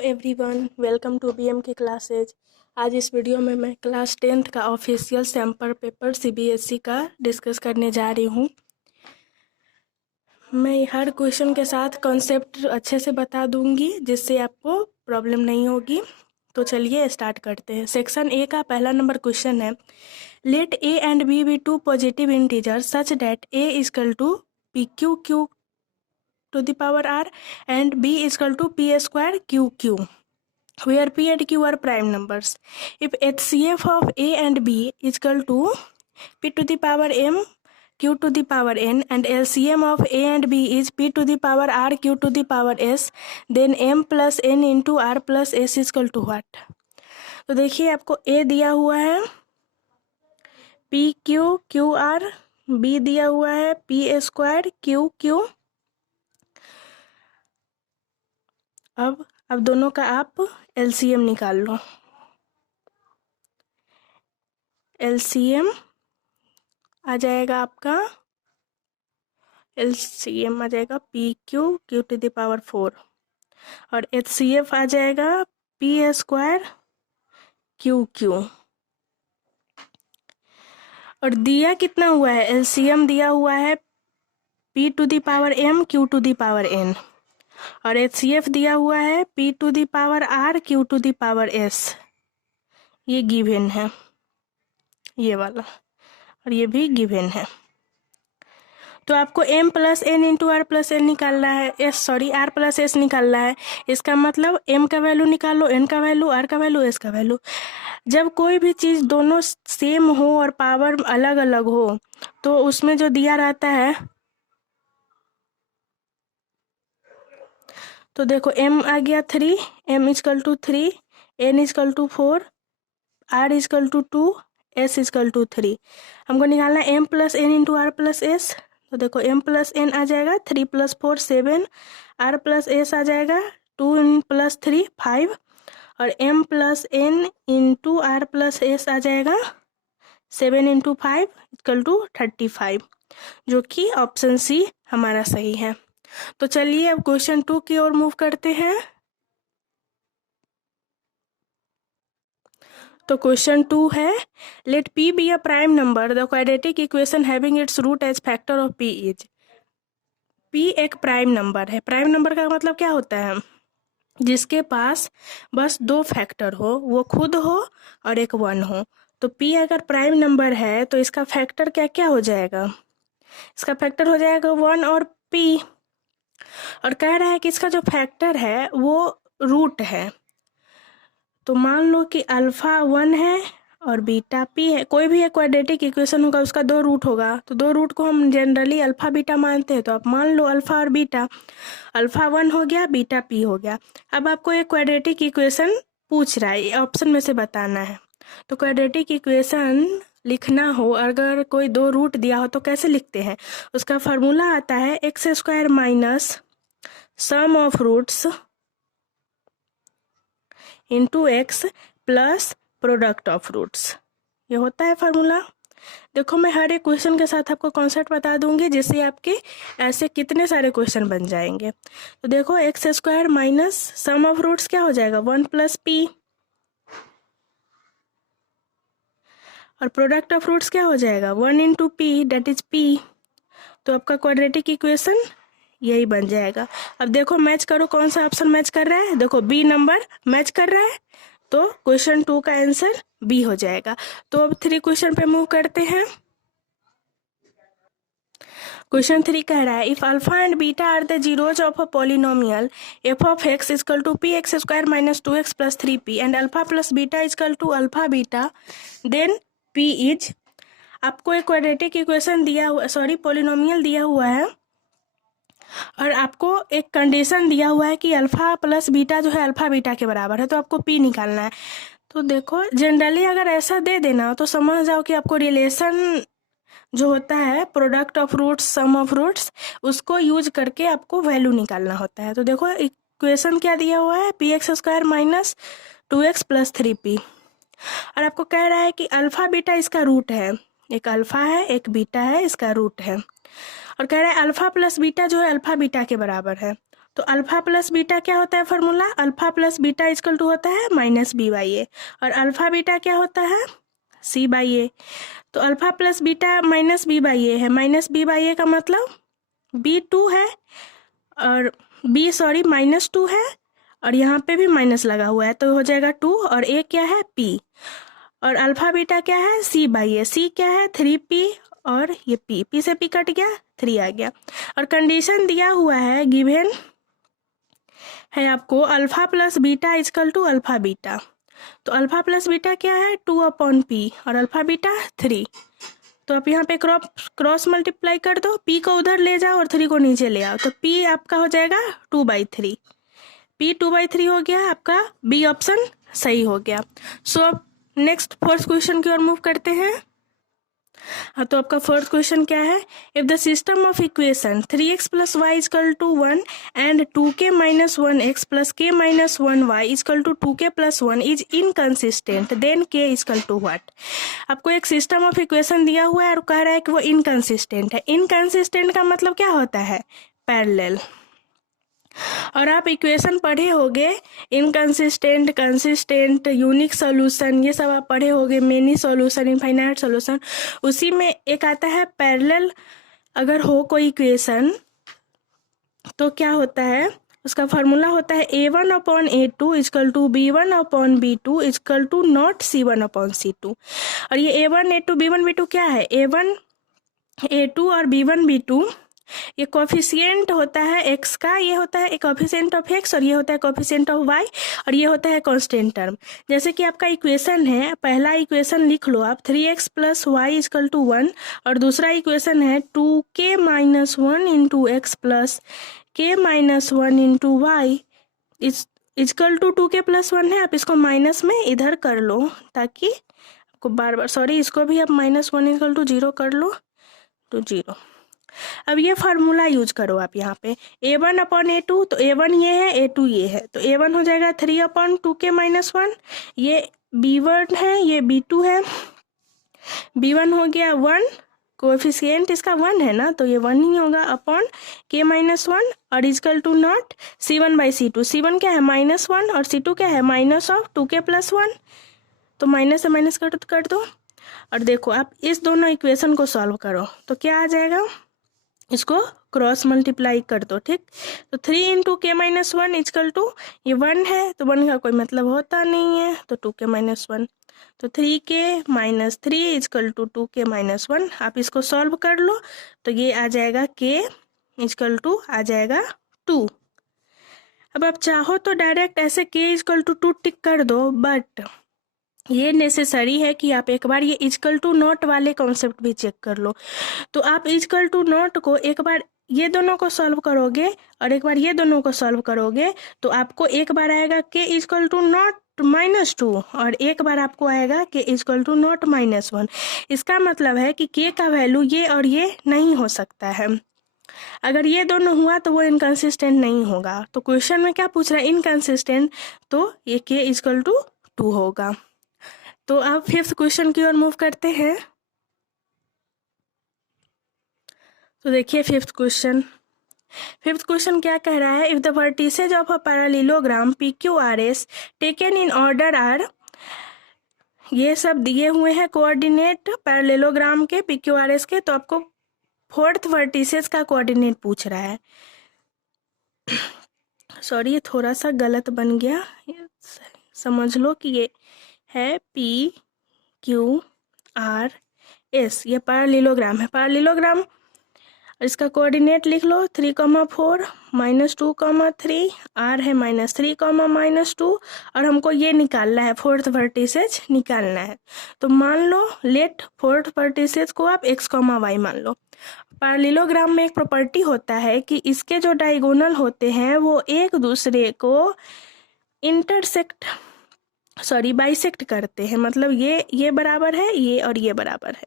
Everyone, welcome to BM की classes. आज इस वीडियो में मैं क्लास 10th का ऑफिशियल सैम्पल पेपर सीबीएसई का डिस्कस करने जा रही हूँ। मैं हर क्वेश्चन के साथ कॉन्सेप्ट अच्छे से बता दूंगी जिससे आपको प्रॉब्लम नहीं होगी। तो चलिए स्टार्ट करते हैं। सेक्शन ए का पहला नंबर क्वेश्चन है, let A and B be two positive integer such that A equal to P Q Q to the power r and b is equal to p square q q, where p and q are prime numbers. If HCF of a and b is equal to p to the power m q to the power n and LCM of a and b is p to the power r q to the power s, then m plus n into r plus s is equal to what? तो देखिए आपको a दिया हुआ है p q q r, b दिया हुआ है p square q q। अब दोनों का आप एलसीएम निकाल लो। एलसीएम आ जाएगा आपका, एलसीएम आ जाएगा P Q Q to the power 4 और एचसीएफ आ जाएगा पी स्क्वायर क्यू क्यू। और दिया कितना हुआ है, एलसीएम दिया हुआ है P to the power M Q to the power N और एचसीएफ दिया हुआ है p to the power r q to the power s। ये गिवन है ये वाला, और ये भी गिवन है। तो आपको m plus N into are plus N निकालना है, r प्लस s निकालना है। इसका मतलब m का वैल्यू निकालो, n का वैल्यू, r का वैल्यू, s का वैल्यू। जब कोई भी चीज़ दोनों सेम हो और पावर अलग अलग हो तो उसमें जो दिया रहता है, तो देखो m आ गया 3, m equal to 3, n equal to 4, r equal to 2, s equal to 3। हमको निकालना है m plus N into are plus s. तो देखो m प्लस एन आ जाएगा 3 प्लस 4 7, r प्लस एस आ जाएगा 2 प्लस 3 5 और m plus N into are plus s आ जाएगा 7 इंटू 5 इजकल टू 35, जो कि ऑप्शन सी हमारा सही है। तो चलिए अब क्वेश्चन 2 की ओर मूव करते हैं। तो क्वेश्चन 2 है, let p be a prime number the quadratic equation having its root as factor of p is. p एक प्राइम नंबर है। प्राइम नंबर का मतलब क्या होता है, जिसके पास बस 2 फैक्टर हो, वो खुद हो और एक 1 हो। तो p अगर प्राइम नंबर है तो इसका फैक्टर क्या क्या हो जाएगा, इसका फैक्टर हो जाएगा 1 और p। और कह रहा है कि इसका जो फैक्टर है वो रूट है। तो मान लो कि अल्फा 1 है और बीटा p है। कोई भी एक क्वाड्रेटिक इक्वेशन होगा उसका 2 रूट होगा, तो 2 रूट को हम जनरली अल्फा बीटा मानते हैं। तो आप मान लो अल्फा और बीटा, अल्फा 1 हो गया, बीटा p हो गया। अब आपको एक क्वाड्रेटिक इक्वेशन पूछ रहा है, ऑप्शन में से बताना है। तो क्वाड्रेटिक इक्वेशन लिखना हो, अगर कोई 2 रूट दिया हो तो कैसे लिखते हैं, उसका फार्मूला आता है X square minus sum of roots into X plus product of roots. ये होता है फार्मूला। देखो मैं हर एक क्वेश्चन के साथ आपको कॉन्सेप्ट बता दूंगी जिससे आपके ऐसे कितने सारे क्वेश्चन बन जाएंगे। तो देखो X square minus sum of roots क्या हो जाएगा 1 प्लस पी, और प्रोडक्ट ऑफ रूट्स क्या हो जाएगा 1 into P that is P. तो आपका क्वाड्रेटिक इक्वेशन यही बन जाएगा। अब देखो मैच करो, कौन सा ऑप्शन मैच कर रहा है, देखो बी नंबर मैच कर रहा है, तो क्वेश्चन 2 का आंसर बी हो जाएगा। तो अब 3 क्वेश्चन पे मूव करते हैं। क्वेश्चन 3 कह रहा है, if alpha and beta are the zeros of a polynomial F of X equal to P X square minus 2x plus 3p and alpha plus beta equal to alpha beta, then p is. आपको एक quadratic equation दिया हुआ, sorry polynomial दिया हुआ है और आपको एक कंडीशन दिया हुआ है कि अल्फा प्लस बीटा जो है अल्फा बीटा के बराबर है, तो आपको p निकालना है। तो देखो जनरली अगर ऐसा दे देना तो समझ जाओ कि आपको रिलेशन जो होता है product of roots sum of roots, उसको यूज करके आपको वैल्यू निकालना होता है। तो देखो इक्वेशन क्या दिया हुआ है, P X square minus 2x plus 3p, और आपको कह रहा है कि अल्फा बीटा इसका रूट है, एक अल्फा है एक बीटा है, इसका रूट है। और कह रहा है अल्फा प्लस बीटा जो है अल्फा बीटा के बराबर है। तो अल्फा प्लस बीटा क्या होता है formula, alpha plus beta equal to होता है माइनस बी बाई ए, और अल्फा बीटा क्या होता है सी बाई ए। तो alpha plus beta minus b by a है, माइनस बी बाई ए का मतलब B2 है और -2 है और यहाँ पे भी माइनस लगा हुआ है तो हो जाएगा 2, और ए क्या है P, और अल्फा बीटा क्या है C बाई ए, C क्या है 3P और ये P से P कट गया 3 आ गया। और कंडीशन दिया हुआ है, गिवन है आपको alpha plus beta equal to alpha beta. तो अल्फा प्लस बीटा क्या है 2/P और अल्फा बीटा 3। तो आप यहाँ पे क्रॉस मल्टीप्लाई कर दो, P को उधर ले जाओ और 3 को नीचे ले आओ, तो P आपका हो जाएगा 2/3। P 2/3 हो गया, आपका बी ऑप्शन सही हो गया। सो अब नेक्स्ट फोर्थ क्वेश्चन की ओर मूव करते हैं। हाँ, तो आपका फोर्थ क्वेश्चन क्या है, if the system of equation 3x + y = 1 and 2k - 1x + k - 1y = 2k + 1 is inconsistent then k = what. आपको एक सिस्टम ऑफ इक्वेशन दिया हुआ है और कह रहा है कि वो इनकंसिस्टेंट है। इनकंसिस्टेंट का मतलब क्या होता है, पैरेलल। और आप इक्वेशन पढ़े होगे, इनकंसिस्टेंट, कंसिस्टेंट, यूनिक सॉल्यूशन, ये सब आप पढ़े होगे, मेनी सॉल्यूशन, इनफाइनाइट सॉल्यूशन। उसी में एक आता है पैरेलल। अगर हो कोई इक्वेशन तो क्या होता है, उसका फार्मूला होता है A1/A2 = B1/B2 = नॉट C1/C2। और ये A1 A2 B1 B2 क्या है, A1 A2 और B1 B2 ये कोफिशिएंट होता है x का, ये होता है कोफिशिएंट ऑफ x और ये होता है कोफिशिएंट ऑफ y और ये होता है कांस्टेंट टर्म। जैसे कि आपका इक्वेशन है, पहला इक्वेशन लिख लो आप 3x + y = 1 और दूसरा इक्वेशन है 2k - 1 × x + k - 1 × y = 2k + 1 है। आप इसको माइनस में इधर कर लो ताकि आपको बार बार, सॉरी, इसको भी आप -1 = 0 कर लो तो 0। अब ये फार्मूला यूज करो आप यहाँ पे, A1/A2, तो A1 ये है, A2 ये है, तो A1 हो जाएगा 3/2k - 1, ये B1 है, ये B2 है, B1 हो गया 1, कोएफिशिएंट इसका 1 है ना, तो ये 1 ही होगा अपॉन k - 1 और is equal to not C1/C2। C1 क्या है -1 और C2 क्या है -2k + 1, तो माइनस से माइनस कर दो और देखो आप इस दोनों इक्वेशन को सॉल्व करो तो क्या आ जाएगा, इसको क्रॉस मल्टीप्लाई कर दो, ठीक। तो 3 × k - 1 = ये 1 है तो 1 का कोई मतलब होता नहीं है, तो 2k - 1, तो 3k - 3 = 2k - 1। आप इसको सॉल्व कर लो तो ये आ जाएगा k = आ जाएगा 2। अब आप चाहो तो डायरेक्ट ऐसे k = 2 टिक कर दो, बट ये नेसेसरी है कि आप एक बार ये इजकल टू नॉट वाले कॉन्सेप्ट भी चेक कर लो। तो आप इजकल टू नॉट को एक बार ये दोनों को सॉल्व करोगे और एक बार ये दोनों को सॉल्व करोगे तो आपको एक बार आएगा k = नॉट -2 और एक बार आपको आएगा k = नॉट -1। इसका मतलब है कि k का वैल्यू ये और ये नहीं हो सकता है। अगर ये दोनों हुआ तो वो इनकंसिस्टेंट नहीं होगा। तो क्वेश्चन में क्या पूछ रहा है, इनकंसिस्टेंट, तो ये k = 2 होगा। तो अब फिफ्थ क्वेश्चन की ओर मूव करते हैं। तो देखिए फिफ्थ क्वेश्चन क्या कह रहा है, if the vertices of a parallelogram PQRS taken in order are, ये सब दिए हुए हैं कोऑर्डिनेट पैरेललोग्राम के PQRS के, तो आपको फोर्थ वर्टिसेज का कोऑर्डिनेट पूछ रहा है। सॉरी, ये थोड़ा सा गलत बन गया, समझ लो कि ये है PQRS, ये पैरेललोग्राम है। पैरेललोग्राम इसका कोऑर्डिनेट लिख लो 3, 4, -2, 3, R है -3, -2 और हमको ये निकालना है, फोर्थ वर्टिसेज निकालना है। तो मान लो लेट फोर्थ वर्टिसेज को आप x, y मान लो। पैरेललोग्राम में एक प्रॉपर्टी होता है कि इसके जो डायगोनल होते हैं वो एक दूसरे को बाइसेक्ट करते हैं, मतलब ये बराबर है ये और ये बराबर है।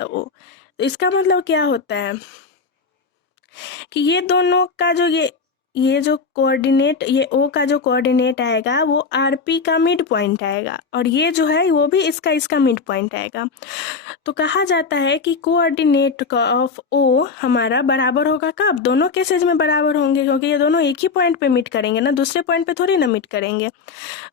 तो इसका मतलब क्या होता है कि ये दोनों का जो ये जो कोऑर्डिनेट, ये ओ का जो कोऑर्डिनेट आएगा वो आरपी का मिड पॉइंट आएगा, और ये जो है वो भी इसका मिड पॉइंट आएगा। तो कहा जाता है कि कोऑर्डिनेट का ऑफ ओ हमारा बराबर होगा कब? दोनों केसेज में बराबर होंगे, क्योंकि ये दोनों एक ही पॉइंट पे मीट करेंगे ना, दूसरे पॉइंट पे थोड़ी ना मीट करेंगे।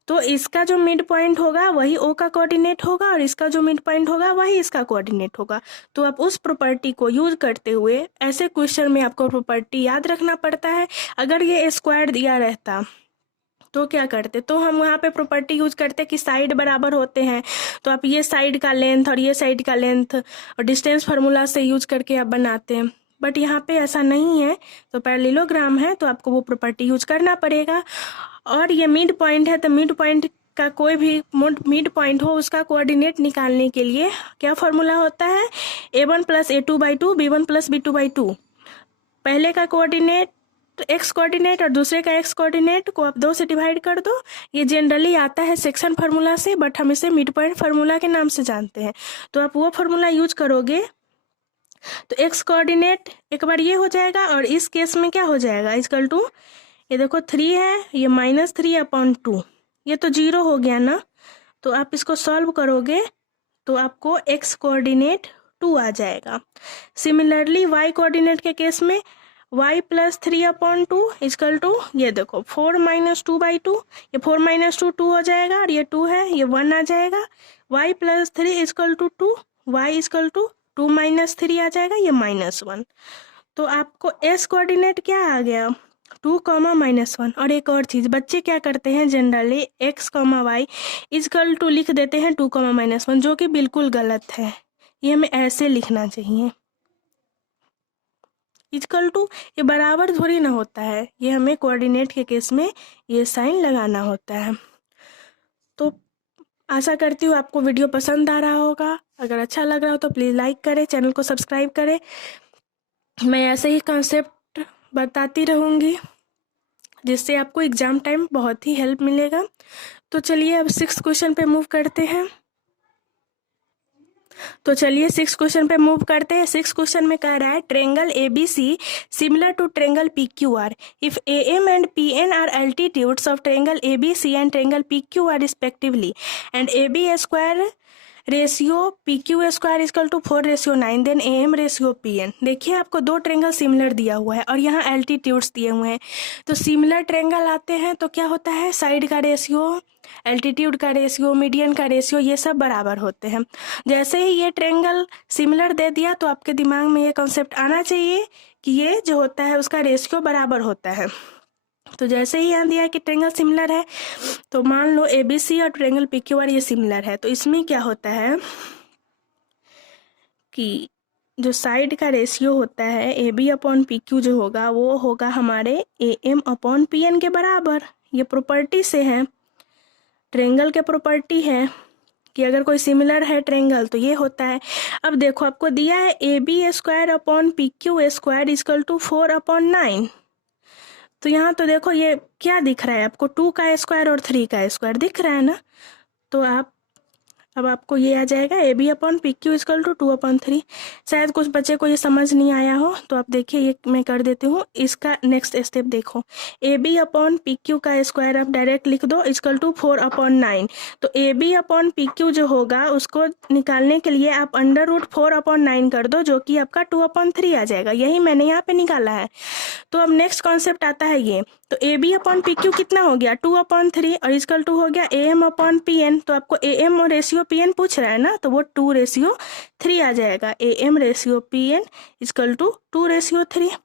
तो इसका जो मिड पॉइंट होगा वही ओ का कोऑर्डिनेट होगा, और इसका जो मिड पॉइंट होगा वही इसका कोऑर्डिनेट होगा। तो अब उस प्रॉपर्टी को यूज करते हुए ऐसे क्वेश्चन में आपको प्रॉपर्टी याद रखना पड़ता है। अगर ये स्क्वायर दिया रहता तो क्या करते? तो हम वहाँ पे प्रॉपर्टी यूज करते कि साइड बराबर होते हैं, तो आप ये साइड का लेंथ और ये साइड का लेंथ और डिस्टेंस फार्मूला से यूज करके आप बनाते हैं। बट यहाँ पे ऐसा नहीं है, तो पैरेललोग्राम है तो आपको वो प्रॉपर्टी यूज करना पड़ेगा। और ये मिड पॉइंट है, तो मिड पॉइंट का कोई भी मिड पॉइंट हो उसका कोऑर्डिनेट निकालने के लिए क्या फॉर्मूला होता है? a1 + a2/2 b1 + b2/2। पहले का कोऑर्डिनेट एक्स कोऑर्डिनेट और दूसरे का एक्स कोऑर्डिनेट को आप 2 से डिवाइड कर दो। ये जनरली आता है सेक्शन फार्मूला से, बट हम इसे मिड पॉइंट फार्मूला के नाम से जानते हैं। तो आप वो फार्मूला यूज करोगे तो एक्स कोऑर्डिनेट एक बार ये हो जाएगा, और इस केस में क्या हो जाएगा? इक्वल टू, ये देखो 3 है, ये -3/2, ये तो 0 हो गया ना। तो आप इसको सॉल्व करोगे तो आपको एक्स कोऑर्डिनेट 2 आ जाएगा। सिमिलरली वाई कोऑर्डिनेट के केस में y + 3/2 इक्वल टू, ये देखो 4 - 2/2, ये 4 - 2 2 हो जाएगा, और ये 2 है, ये 1 आ जाएगा। y + 3 = 2, y = 2 - 3 आ जाएगा, ये -1। तो आपको s कोऑर्डिनेट क्या आ गया? 2, -1। और एक और चीज़, बच्चे क्या करते हैं जनरली x, y = लिख देते हैं 2, -1, जो कि बिल्कुल गलत है। ये हमें ऐसे लिखना चाहिए, इक्वल टू, ये बराबर थोड़ी ना होता है, ये हमें कोऑर्डिनेट के केस में ये साइन लगाना होता है। तो आशा करती हूँ आपको वीडियो पसंद आ रहा होगा। अगर अच्छा लग रहा हो तो प्लीज़ लाइक करें, चैनल को सब्सक्राइब करें। मैं ऐसे ही कॉन्सेप्ट बताती रहूँगी जिससे आपको एग्ज़ाम टाइम बहुत ही हेल्प मिलेगा। तो चलिए अब 6th क्वेश्चन पे मूव करते हैं। तो चलिए 6th क्वेश्चन पे मूव करते हैं। 6th क्वेश्चन में कह रहा है triangle ABC similar to triangle PQR if AM and PN are altitudes of triangle ABC and triangle PQR respectively and AB square ratio PQ square equal to 4:9 then AM ratio PN। देखिए आपको दो triangle similar दिया हुआ है और यहाँ altitudes दिए हुए हैं। तो सिमिलर ट्रेंगल आते हैं तो क्या होता है, साइड का रेशियो, एल्टीट्यूड का रेशियो, मीडियन का रेशियो, ये सब बराबर होते हैं। जैसे ही ये ट्रेंगल सिमिलर दे दिया तो आपके दिमाग में ये कॉन्सेप्ट आना चाहिए कि ये जो होता है उसका रेशियो बराबर होता है। तो जैसे ही यहाँ दिया कि ट्रेंगल सिमिलर है तो मान लो ABC और ट्रेंगल PQR ये सिमिलर है, तो इसमें क्या होता है कि जो साइड का रेशियो होता है AB/PQ जो होगा वो होगा हमारे AM/PN के बराबर। ये प्रॉपर्टी से है, ट्रेंगल के प्रॉपर्टी है कि अगर कोई सिमिलर है ट्रेंगल तो ये होता है। अब देखो आपको दिया है AB²/PQ² इक्वल टू 4/9। तो यहाँ तो देखो ये क्या दिख रहा है आपको, 2 का स्क्वायर और 3 का स्क्वायर दिख रहा है ना। तो अब आपको ये आ जाएगा AB/PQ इक्वल टू 2/3। शायद कुछ बच्चे को ये समझ नहीं आया हो तो आप देखिए ये मैं कर देती हूँ। इसका नेक्स्ट स्टेप देखो, AB/PQ का स्क्वायर आप डायरेक्ट लिख दो इक्वल टू 4/9। तो AB/PQ जो होगा उसको निकालने के लिए आप √4/9 कर दो, जो कि आपका 2/3 आ जाएगा। यही मैंने यहाँ पे निकाला है। तो अब नेक्स्ट कॉन्सेप्ट आता है ये, तो AB/PQ कितना हो गया 2/3 और इक्वल टू हो गया AM/PN। तो आपको AM और रेशियो PN पूछ रहा है ना, तो वो 2:3 आ जाएगा। AM ratio PN equal to 2:3।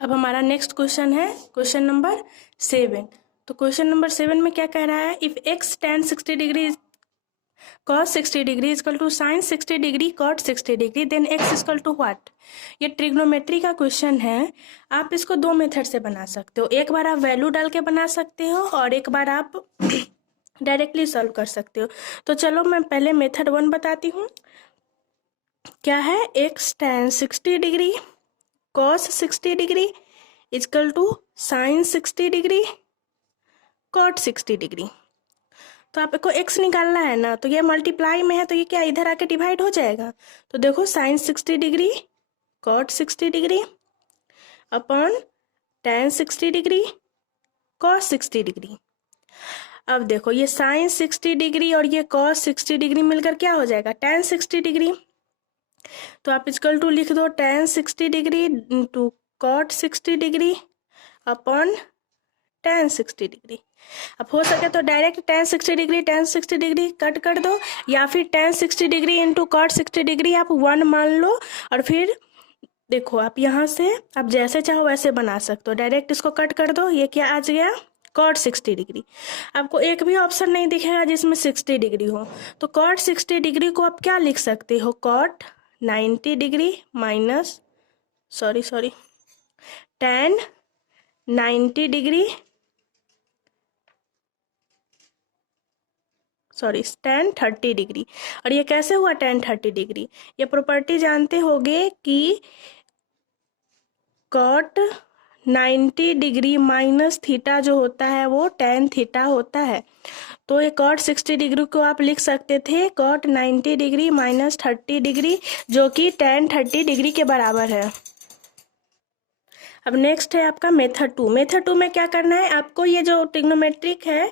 अब हमारा नेक्स्ट क्वेश्चन है क्वेश्चन नंबर 7। तो क्वेश्चन नंबर 7 में क्या कह रहा है, if x tan 60 degree cos 60 degree equal to sin 60 degree cot 60 degree then x equal to what. ये ट्रिग्नोमेट्री का क्वेश्चन है। आप इसको दो मेथड से बना सकते हो, एक बार आप वैल्यू डाल के बना सकते हो और एक बार आप डायरेक्टली सॉल्व कर सकते हो। तो चलो मैं पहले मेथड 1 बताती हूँ। क्या है, x tan 60 degree cos 60 degree equal to sin 60 degree cot 60 degree. तो आपको x निकालना है ना, तो ये मल्टीप्लाई में है तो ये क्या इधर आके डिवाइड हो जाएगा। तो देखो sine 60 degree cot 60 degree upon tan 60 degree cos 60 degree. अब देखो ये साइन 60 डिग्री और ये cos 60 डिग्री मिलकर क्या हो जाएगा tan 60 डिग्री। तो आप इक्वल टू लिख दो tan 60 degree into cot 60 degree upon tan 60 degree. अब हो सके तो डायरेक्ट tan 60 डिग्री कट कर दो, या फिर tan 60 degree into cot 60 degree आप 1 मान लो, और फिर देखो आप यहाँ से आप जैसे चाहो वैसे बना सकते हो। डायरेक्ट इसको कट कर दो, ये क्या आ गया cot 60 डिग्री। आपको एक भी ऑप्शन नहीं दिखेगा जिसमें 60 डिग्री हो, तो cot 60 डिग्री को आप क्या लिख सकते हो, cot 90 degree minus tan 90 degree tan 30 degree. और ये कैसे हुआ tan 30 डिग्री, ये प्रॉपर्टी जानते होगे कि cot 90 डिग्री माइनस थीटा जो होता है वो tan थीटा होता है। तो ये cot 60 डिग्री को आप लिख सकते थे cot 90 डिग्री माइनस 30 डिग्री, जो कि tan 30 डिग्री के बराबर है। अब नेक्स्ट है आपका मेथड 2। मेथड 2 में क्या करना है, आपको ये जो ट्रिग्नोमेट्रिक है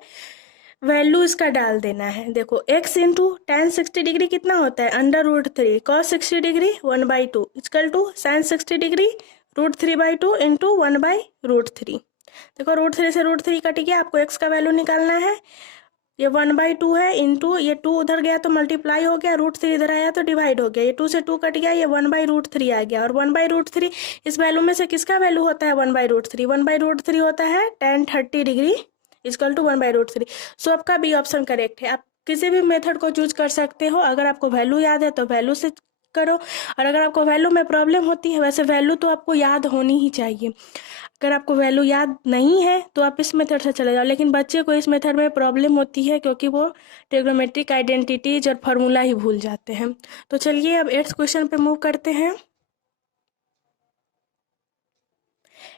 वैल्यू इसका डाल देना है। देखो x इंटू tan 60 डिग्री कितना होता है √3 cos 60 degree 1/2 equal to sin 60 degree √3/2 into 1/√3। देखो √3 से √3 कट गया, आपको x का वैल्यू निकालना है। ये 1/2 है इंटू ये 2 उधर गया तो मल्टीप्लाई हो गया, √3 इधर आया तो डिवाइड हो गया, ये 2 से 2 कट गया, ये 1/√3 आ गया। और 1/√3 इस वैल्यू में से किसका वैल्यू होता है 1/√3, 1/√3 होता है tan 30 डिग्री इक्वल टू 1/√3। सो आपका बी ऑप्शन करेक्ट है। आप किसी भी मेथड को चूज कर सकते हो, अगर आपको वैल्यू याद है तो वैल्यू से करो, और अगर आपको वैल्यू में प्रॉब्लम होती है, वैसे वैल्यू तो आपको याद होनी ही चाहिए, अगर आपको वैल्यू याद नहीं है तो आप इस मेथड से चले जाओ। लेकिन बच्चे को इस मेथड में प्रॉब्लम होती है क्योंकि वो ट्रिग्नोमेट्रिक आइडेंटिटीज और फार्मूला ही भूल जाते हैं। तो चलिए अब 8th क्वेश्चन पे मूव करते हैं।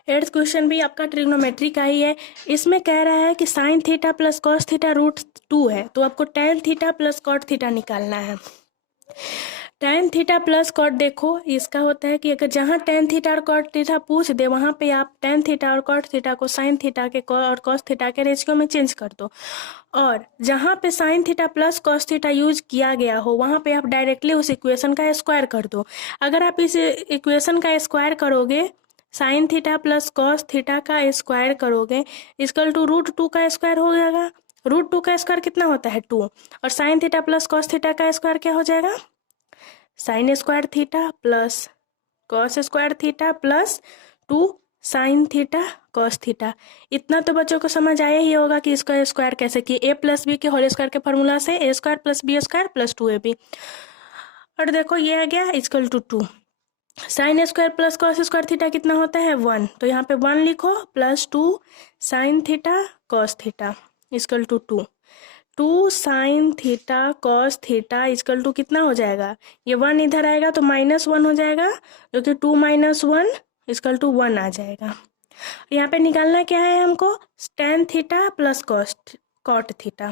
8th क्वेश्चन भी आपका ट्रिग्नोमेट्री का ही है। इसमें कह रहा है कि sine theta plus cos theta √2 है, तो आपको tan theta plus cot theta निकालना है। tan थीटा प्लस कॉट देखो इसका होता है कि अगर जहाँ tan थीटा और कॉट थीटा पूछ दे वहाँ पे आप tan थीटा और कॉट थीटा को साइन थीटा के और कॉस थीटा के रेशियो में चेंज कर दो, और जहाँ पे sign theta plus cos theta use किया गया हो वहाँ पे आप डायरेक्टली उस इक्वेशन का स्क्वायर कर दो। अगर आप इस इक्वेशन का स्क्वायर करोगे, sign theta plus cos theta का स्क्वायर करोगे इक्वल टू √2 का स्क्वायर हो जाएगा। √2 का स्क्वायर कितना होता है 2, और sign theta plus cos theta का स्क्वायर क्या हो जाएगा sine square theta plus cos square theta plus 2 sine theta cos theta. इतना तो बच्चों को समझ आया ही होगा कि इसका स्क्वायर कैसे किए, a प्लस बी के होल स्क्वायर के फॉर्मूला से a square plus B square plus 2ab। और देखो ये आ गया equal to 2, sine square plus cos square theta कितना होता है 1, तो यहाँ पे 1 लिखो plus 2 sine theta cos theta equal to 2 sine theta cos theta equal to कितना हो जाएगा, ये 1 इधर आएगा तो -1 हो जाएगा, जो कि 2 - 1 इक्वल टू 1 आ जाएगा। यहाँ पे निकालना क्या है हमको tan theta plus cot theta.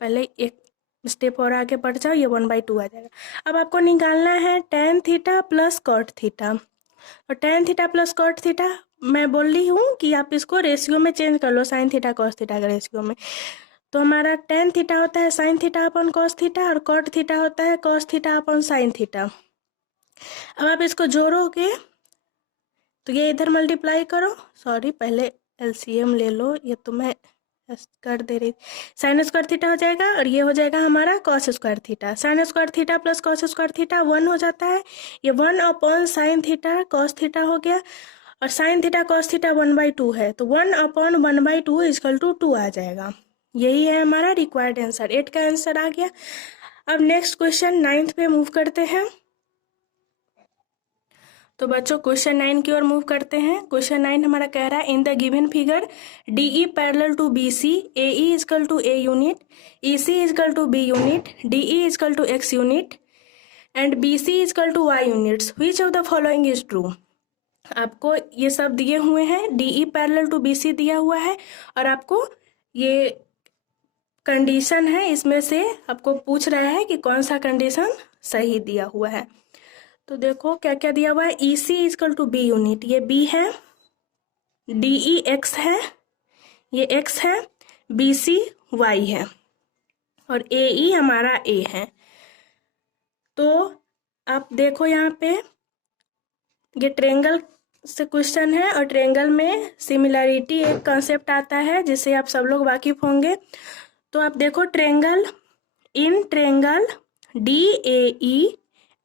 पहले एक स्टेप और आगे बढ़ जाओ, ये 1/2 आ जाएगा। अब आपको निकालना है tan theta plus cot theta, और tan theta plus cot theta मैं बोल रही हूँ कि आप इसको रेशियो में चेंज कर लो, साइन थीटा कॉस थीटा का रेशियो में। तो हमारा tan थीटा होता है sine theta upon cos theta, और कॉट थीटा होता है cos theta upon sine theta. अब आप इसको जोड़ोगे तो ये इधर मल्टीप्लाई करो, पहले LCM ले लो, ये तो मैं कर दे रही। साइन स्क्वायर थीटा हो जाएगा और ये हो जाएगा हमारा cos square theta. Sine square theta plus cos square theta 1 हो जाता है, ये 1 upon sine theta cos theta हो गया, और साइन थीटा कॉस थीटा 1/2 है, तो 1 अपॉन 1/2 इक्वल टू 2 आ जाएगा। यही है हमारा रिक्वायर्ड आंसर, 8 का आंसर आ गया। अब नेक्स्ट क्वेश्चन 9th पे मूव करते हैं। तो बच्चों क्वेश्चन 9 की ओर मूव करते हैं। क्वेश्चन 9 हमारा कह रहा है in the given figure DE parallel to BC, AE equal to A unit, EC equal to B unit, DE equal to X unit and BC equal to Y units, which of the following is true. आपको ये सब दिए हुए हैं, DE parallel to BC दिया हुआ है, और आपको ये कंडीशन है, इसमें से आपको पूछ रहा है कि कौन सा कंडीशन सही दिया हुआ है। तो देखो क्या क्या दिया हुआ है। ई सी इजकल टू बी यूनिट, ये बी है, डी ई एक्स है, ये एक्स है, बी सी वाई है और ए ई हमारा ए है। तो आप देखो यहाँ पे ये ट्रेंगल से क्वेश्चन है और ट्रेंगल में सिमिलरिटी एक कॉन्सेप्ट आता है जिससे आप सब लोग वाकिफ होंगे। तो आप देखो triangle, in triangle D A E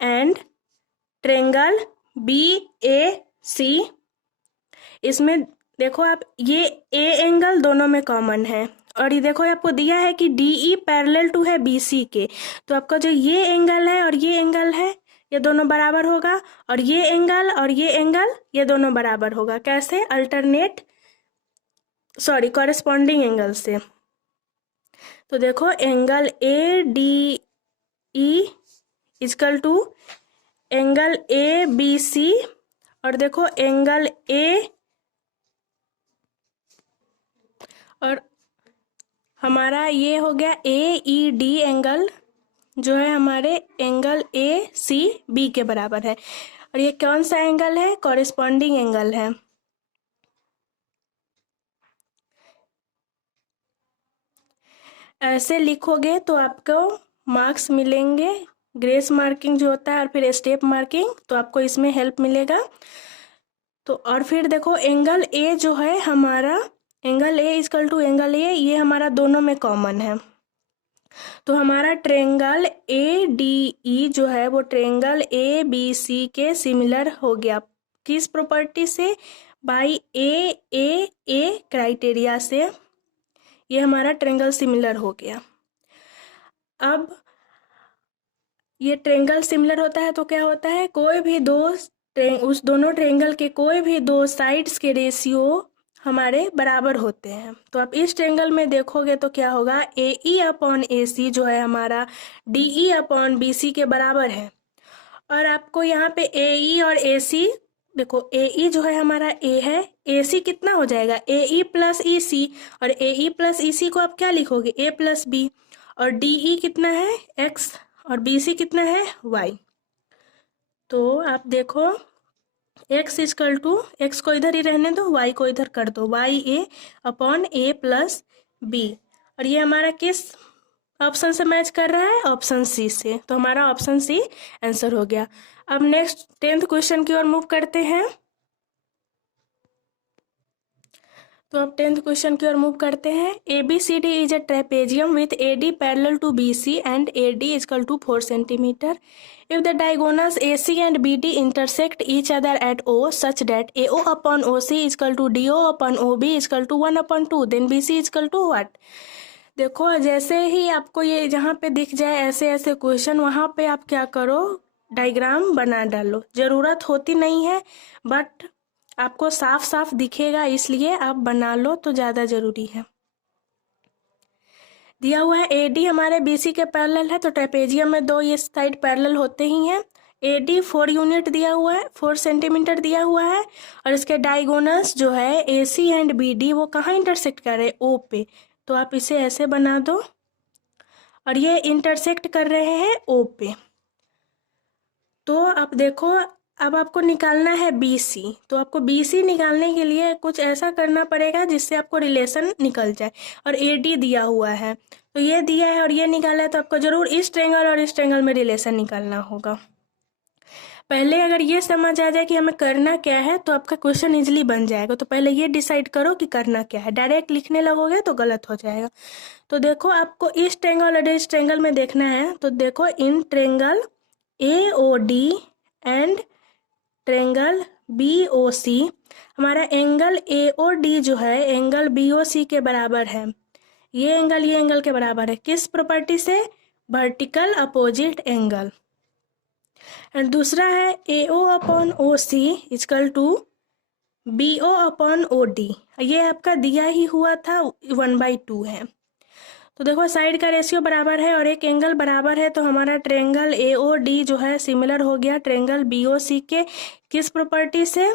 and triangle B A C, इसमें देखो आप ये ए एंगल दोनों में कॉमन है और ये देखो आपको दिया है कि डी ई पैरेलल टू है बी सी के, तो आपका जो ये एंगल है और ये एंगल है ये दोनों बराबर होगा और ये एंगल और ये एंगल ये दोनों बराबर होगा। कैसे? अल्टरनेट कॉरेस्पॉन्डिंग एंगल से। तो देखो angle A D E equal to angle A B C और देखो एंगल ए और हमारा ये हो गया ए ई डी एंगल जो है हमारे एंगल ए सी बी के बराबर है और ये कौन सा एंगल है? कॉरेस्पॉन्डिंग एंगल है। ऐसे लिखोगे तो आपको मार्क्स मिलेंगे, ग्रेस मार्किंग जो होता है और फिर स्टेप मार्किंग, तो आपको इसमें हेल्प मिलेगा। तो और फिर देखो एंगल ए जो है हमारा, angle A equal to angle A, ये हमारा दोनों में कॉमन है। तो हमारा ट्रेंगल ए डी ई जो है वो ट्रेंगल ए बी सी के सिमिलर हो गया। किस प्रॉपर्टी से? बाई ए क्राइटेरिया से ये हमारा ट्रेंगल सिमिलर हो गया। अब ये ट्रेंगल सिमिलर होता है तो क्या होता है? कोई भी उस दोनों ट्रेंगल के कोई भी दो साइड्स के रेशियो हमारे बराबर होते हैं। तो आप इस ट्रेंगल में देखोगे तो क्या होगा? ए ई अपॉन ए सी जो है हमारा D E upon B C के बराबर है। और आपको यहाँ पे ए ई और ए सी, देखो ए ई जो है हमारा ए है, ए सी कितना हो जाएगा? ए ई प्लस ई सी, और ए ई प्लस ई सी को आप क्या लिखोगे? ए प्लस बी। और डी ई कितना है? एक्स, और बी सी कितना है? वाई। तो आप देखो x इजकल टू, एक्स को इधर ही रहने दो, y को इधर कर दो, वाई ए अपॉन ए प्लस बी। और ये हमारा किस ऑप्शन से मैच कर रहा है? ऑप्शन सी से। तो हमारा ऑप्शन सी आंसर हो गया। अब नेक्स्ट 10th क्वेश्चन की ओर मूव करते हैं। तो अब 10th क्वेश्चन की ओर मूव करते हैं। A B C D is a trapezium with A D parallel to B C and A D equal to 4 centimetre. If the diagonals AC and BD intersect each other at O such that AO upon OC is equal to DO upon OB is equal to 1/2, then BC is equal to what? देखो जैसे ही आपको ये जहाँ पे दिख जाए ऐसे ऐसे क्वेश्चन, वहाँ पे आप क्या करो? डायग्राम बना डालो। ज़रूरत होती नहीं है बट आपको साफ साफ दिखेगा इसलिए आप बना लो तो ज़्यादा ज़रूरी है। दिया हुआ है ए डी हमारे बी सी के पैरेलल है, तो ट्रेपेजियम में दो ये साइड पैरेलल होते ही हैं। ए डी 4 यूनिट दिया हुआ है, 4 सेंटीमीटर दिया हुआ है और इसके डायगोनल्स जो है ए सी एंड बी डी वो कहाँ इंटरसेक्ट कर रहे हैं? ओ पे। तो आप इसे ऐसे बना दो और ये इंटरसेक्ट कर रहे हैं ओ पे। तो आप देखो अब आपको निकालना है बी सी, तो आपको बी सी निकालने के लिए कुछ ऐसा करना पड़ेगा जिससे आपको रिलेशन निकल जाए। और ए डी दिया हुआ है, तो ये दिया है और ये निकाला है, तो आपको जरूर इस ट्रेंगल और इस ट्रेंगल में रिलेशन निकालना होगा। पहले अगर ये समझ आ जाए कि हमें करना क्या है तो आपका क्वेश्चन इजीली बन जाएगा। तो पहले ये डिसाइड करो कि करना क्या है, डायरेक्ट लिखने लगोगे तो गलत हो जाएगा। तो देखो आपको इस ट्रेंगल और इस ट्रेंगल में देखना है। तो देखो in triangle A O D and triangle B O C, हमारा एंगल ए ओ डी जो है एंगल बी ओ सी के बराबर है। ये एंगल के बराबर है। किस प्रॉपर्टी से? Vertical opposite angle. एंड दूसरा है A O upon O C equal to B O upon O D, ये आपका दिया ही हुआ था 1/2 है। तो देखो साइड का रेशियो बराबर है और एक एंगल बराबर है, तो हमारा ट्रेंगल ए ओ डी जो है सिमिलर हो गया ट्रेंगल बी ओ सी के। किस प्रॉपर्टी से?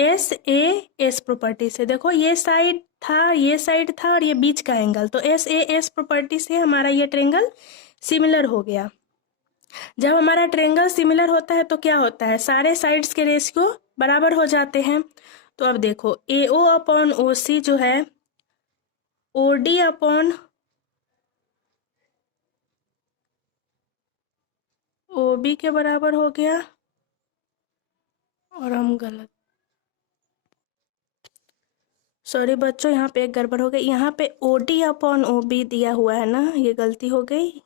SAS प्रॉपर्टी से। देखो ये साइड था और ये बीच का एंगल, तो SAS प्रॉपर्टी से हमारा ये ट्रेंगल सिमिलर हो गया। जब हमारा ट्रेंगल सिमिलर होता है तो क्या होता है, सारे साइड्स के रेशियो बराबर हो जाते हैं। तो अब देखो AO अपॉन OC जो है OD अपॉन OB के बराबर हो गया, और हम गलत, सॉरी बच्चों यहाँ पे एक गड़बड़ हो गई, यहाँ पे OD अपॉन OB दिया हुआ है ना, ये गलती हो गई।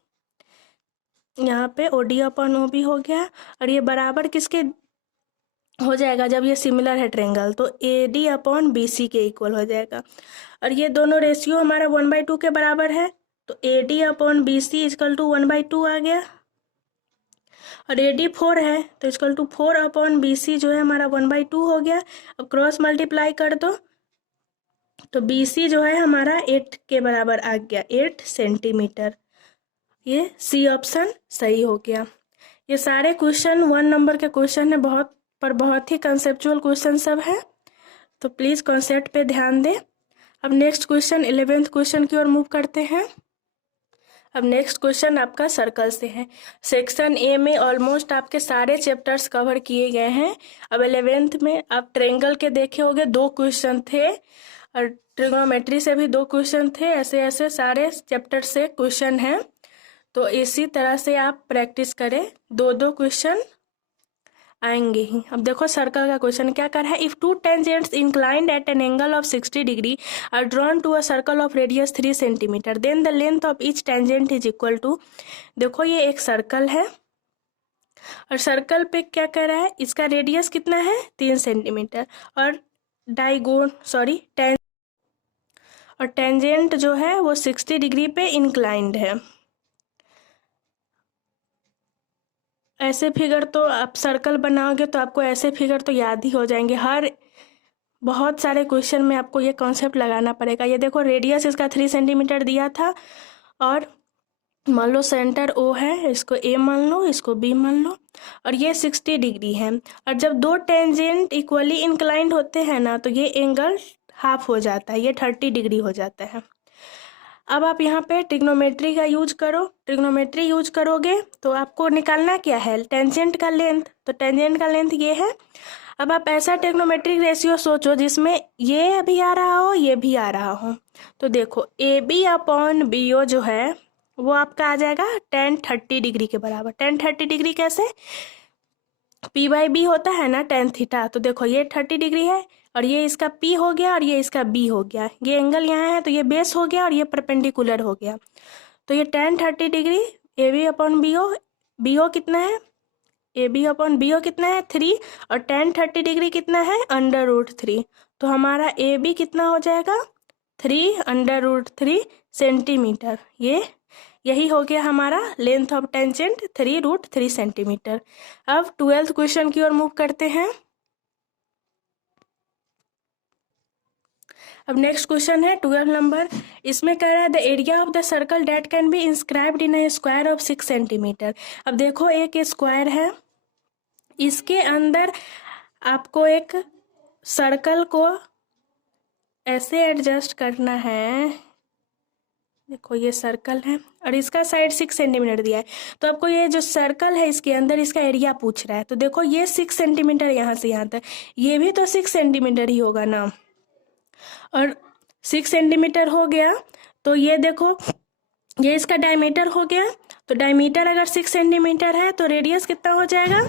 यहाँ पे OD अपॉन OB हो गया, और ये बराबर किसके हो जाएगा, जब ये सिमिलर है ट्रेंगल तो AD अपॉन BC के इक्वल हो जाएगा। और ये दोनों रेशियो हमारा 1/2 के बराबर है, तो AD upon BC equal to 1/2 आ गया। और AD 4 है तो इजकल टू 4 अपॉन BC जो है हमारा 1/2 हो गया। अब क्रॉस मल्टीप्लाई कर दो तो BC जो है हमारा 8 के बराबर आ गया, 8 सेंटीमीटर। ये C ऑप्शन सही हो गया। ये सारे क्वेश्चन 1 नंबर के क्वेश्चन है, बहुत ही कंसेप्चुअल क्वेश्चन सब है, तो प्लीज़ कॉन्सेप्ट पे ध्यान दें। अब नेक्स्ट क्वेश्चन 11th क्वेश्चन की ओर मूव करते हैं। अब नेक्स्ट क्वेश्चन आपका सर्कल से है। सेक्शन A में ऑलमोस्ट आपके सारे चैप्टर्स कवर किए गए हैं। अब 11th में आप ट्रेंगल के देखे होंगे, 2 क्वेश्चन थे, और ट्रिग्नोमेट्री से भी 2 क्वेश्चन थे। ऐसे ऐसे सारे चैप्टर से क्वेश्चन हैं, तो इसी तरह से आप प्रैक्टिस करें, 2-2 क्वेश्चन आएंगे ही। अब देखो सर्कल का क्वेश्चन क्या कर रहा है। If 2 tangents inclined at an angle of 60 degree are drawn to a circle of radius 3 centimetre, then the length of each tangent is equal to. देखो ये एक सर्कल है, और सर्कल पे क्या कर रहा है, इसका रेडियस कितना है 3 सेंटीमीटर, और टेंजेंट जो है वो 60 डिग्री पे इंक्लाइंड है। ऐसे फिगर तो आप सर्कल बनाओगे तो आपको ऐसे फिगर तो याद ही हो जाएंगे। बहुत सारे क्वेश्चन में आपको ये कॉन्सेप्ट लगाना पड़ेगा। ये देखो रेडियस इसका 3 सेंटीमीटर दिया था, और मान लो सेंटर O है, इसको A मान लो, इसको B मान लो, और ये 60 डिग्री है। और जब 2 टेंजेंट इक्वली इंक्लाइंड होते हैं ना, तो ये एंगल हाफ हो जाता है, ये 30 डिग्री हो जाता है। अब आप यहाँ पे ट्रिग्नोमेट्री का यूज करो। ट्रिग्नोमेट्री यूज करोगे तो आपको निकालना क्या है, टेंजेंट का लेंथ। तो टेंजेंट का लेंथ ये है। अब आप ऐसा ट्रिग्नोमेट्रिक रेशियो सोचो जिसमें ये भी आ रहा हो, ये भी आ रहा हो। तो देखो AB अपॉन BO जो है वो आपका आ जाएगा tan 30 डिग्री के बराबर। tan 30 डिग्री कैसे, P/B होता है ना tan थीटा। तो देखो ये 30 डिग्री है, और ये इसका P हो गया, और ये इसका B हो गया। ये एंगल यहाँ है तो ये बेस हो गया, और ये परपेंडिकुलर हो गया। तो ये tan 30 degree AB upon BO कितना है, AB अपॉन BO कितना है 3, और tan 30 डिग्री कितना है √3। तो हमारा AB कितना हो जाएगा 3 √3 सेंटीमीटर। यही हो गया हमारा लेंथ ऑफ टेंजेंट 3 √3 सेंटीमीटर। अब 12th क्वेश्चन की ओर मूव करते हैं। अब नेक्स्ट क्वेश्चन है 12 नंबर। इसमें कह रहा है the area of the circle date can be inscribed in A square of 6 centimetre. अब देखो एक स्क्वायर है, इसके अंदर आपको एक सर्कल को ऐसे एडजस्ट करना है। देखो ये सर्कल है, और इसका साइड 6 सेंटीमीटर दिया है। तो आपको ये जो सर्कल है इसके अंदर इसका एरिया पूछ रहा है। तो देखो ये 6 सेंटीमीटर यहाँ से यहाँ तक, ये भी तो 6 सेंटीमीटर ही होगा ना, और 6 सेंटीमीटर हो गया। तो ये देखो ये इसका डायमीटर हो गया। तो डायमीटर अगर 6 सेंटीमीटर है तो रेडियस कितना हो जाएगा,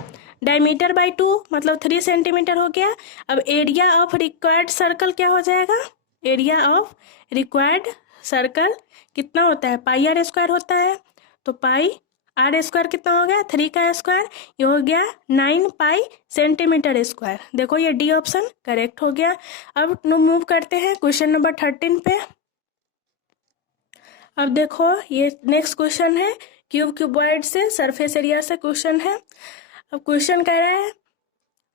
डायमीटर बाई 2 मतलब 3 सेंटीमीटर हो गया। अब एरिया ऑफ रिक्वायर्ड सर्कल क्या हो जाएगा, एरिया ऑफ रिक्वायर्ड सर्कल कितना होता है, πr² होता है। तो πr² कितना हो गया 3 का स्क्वायर, ये हो गया 9 पाई सेंटीमीटर स्क्वायर। देखो ये डी ऑप्शन करेक्ट हो गया। अब मूव करते हैं क्वेश्चन नंबर 13 पे। अब देखो ये नेक्स्ट क्वेश्चन है क्यूबॉइड से सरफेस एरिया से क्वेश्चन है। अब क्वेश्चन कह रहा है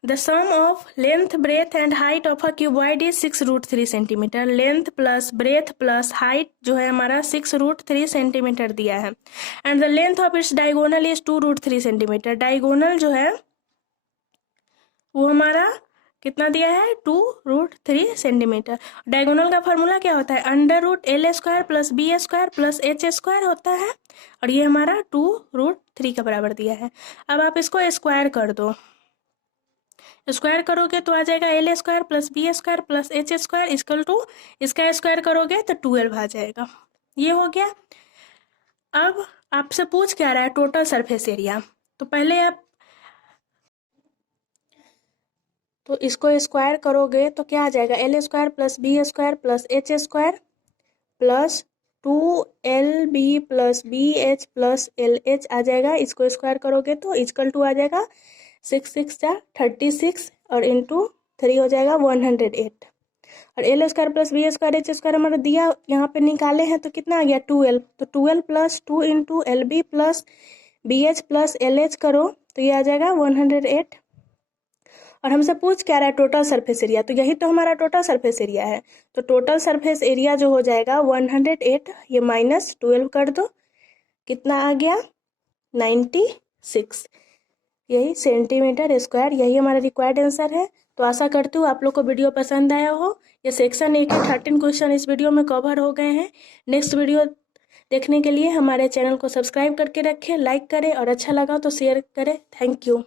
the sum of length breadth and height of a cuboid is 6 √3 centimetre. Length plus breadth plus height जो है हमारा 6 √3 सेंटीमीटर दिया है, and the length of its diagonal is 2 √3 centimetre. Diagonal जो है वो हमारा कितना दिया है 2√3 सेंटीमीटर। डायगोनल का फॉर्मूला क्या होता है, √L² plus B² plus H² होता है, और ये हमारा 2√3 का बराबर दिया है। अब आप इसको स्क्वायर कर दो, स्क्वायर करोगे तो आ जाएगा L² plus B² plus H² equal to, इसका स्क्वायर करोगे तो 12 आ जाएगा। ये हो गया। अब आपसे पूछ क्या रहा है, टोटल सरफेस एरिया। तो पहले आप तो इसको स्क्वायर करोगे तो क्या आ जाएगा, L² plus B² plus H² plus 2LB plus BH plus LH आ जाएगा। इसको स्क्वायर करोगे तो इक्वल टू आ जाएगा 6 6 जा 36 और इंटू 3 हो जाएगा 108। और L² प्लस B² H² हमारा दिया यहाँ पे निकाले हैं तो कितना आ गया 12। तो 12 plus 2 into LB plus BH plus LH करो तो ये आ जाएगा 108। और हमसे पूछ क्या रहा है, टोटल सरफेस एरिया। तो यही तो हमारा टोटल सरफेस एरिया है। तो टोटल सरफेस एरिया जो हो जाएगा 108, ये माइनस 12 कर दो, कितना आ गया 96, यही सेंटीमीटर स्क्वायर। यही हमारा रिक्वायर्ड आंसर है। तो आशा करती हूँ आप लोग को वीडियो पसंद आया हो। ये सेक्शन 1 के 13 क्वेश्चन इस वीडियो में कवर हो गए हैं। नेक्स्ट वीडियो देखने के लिए हमारे चैनल को सब्सक्राइब करके रखें, लाइक करें और अच्छा लगा तो शेयर करें। Thank you.